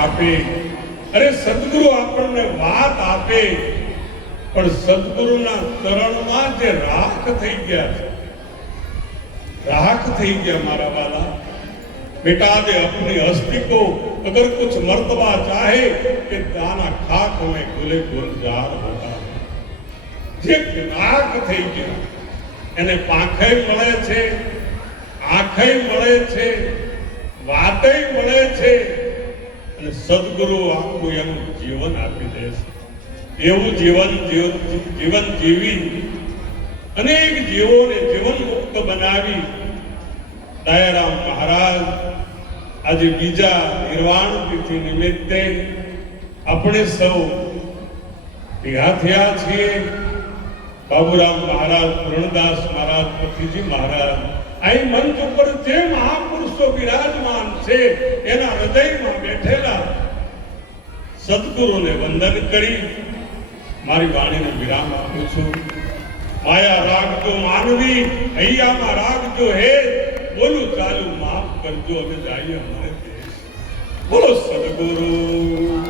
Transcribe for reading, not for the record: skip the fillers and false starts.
આપે, અરે સદગુરુ આપણને વાત આપે, પણ સદગુરુના ચરણમાં જે રાખ થઈ ગયા છે, राख થઈ ગયા મારા વાલા। बेटा दे अपनी हस्ती को अगर कुछ मर्तबा चाहे कि दाना खाक में गुले गुलजार होता है। जे राख થઈ ગયા એને પાંખે મળે છે, આંખે મળે છે, વાતે મળે છે, અને સદગુરુ આખું એનું જીવન આપી દે છે। એવું જીવન જીવી અનેક જીવોને જીવન મુક્ત બનાવી દયારામ મહારાજ આજે બીજા નિર્વાણ તિથિ નિમિત્તે આપણે સૌ ભેગા થયા છીએ। બાબુરામ મહારાજ, પૂર્ણદાસ મહારાજ, પતિજી મહારાજ, આ મંચ ઉપર જે મહાપુરુષો બિરાજમાન છે એના હૃદયમાં બેઠેલા સદગુરુને વંદન કરી મારી વાણીને વિરામ આપું છું। माया राग जो मानवी हैया में राग जो है बोलू चालू माफ कर जो अभी जाइए हमारे देश। बोलो सदगुरु।